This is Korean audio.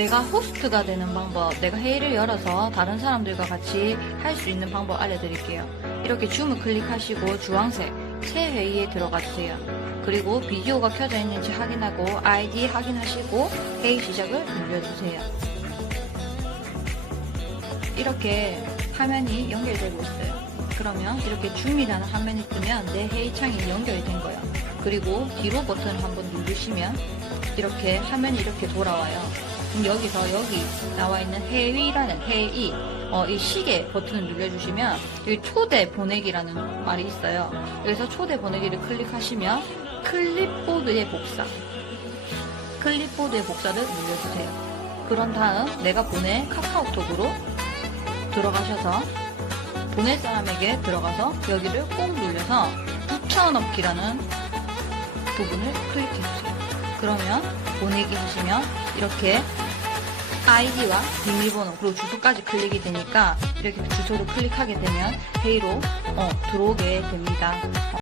내가 호스트가 되는 방법, 내가 회의를 열어서 다른 사람들과 같이 할 수 있는 방법 알려드릴게요. 이렇게 줌을 클릭하시고 주황색 새 회의에 들어가 주세요. 그리고 비디오가 켜져 있는지 확인하고 아이디 확인하시고 회의 시작을 눌러주세요. 이렇게 화면이 연결되고 있어요. 그러면 이렇게 줌이라는 화면이 뜨면 내 회의창이 연결이 된 거예요. 그리고 뒤로 버튼을 한번 누르시면 이렇게 화면이 이렇게 돌아와요. 그럼 여기서 여기 나와 있는 회의라는 회의 어, 이 시계 버튼을 눌러주시면 여기 초대 보내기라는 말이 있어요. 여기서 초대 보내기를 클릭하시면 클립보드의 복사 클립보드의 복사를 눌러주세요. 그런 다음 내가 보낸 카카오톡으로 들어가셔서 보낼 사람에게 들어가서 여기를 꼭 눌러서 붙여넣기라는 부분을 클릭해주세요. 그러면 보내기 하시면 이렇게 아이디와 비밀번호 그리고 주소까지 클릭이 되니까 이렇게 주소를 클릭하게 되면 회의로 어, 들어오게 됩니다.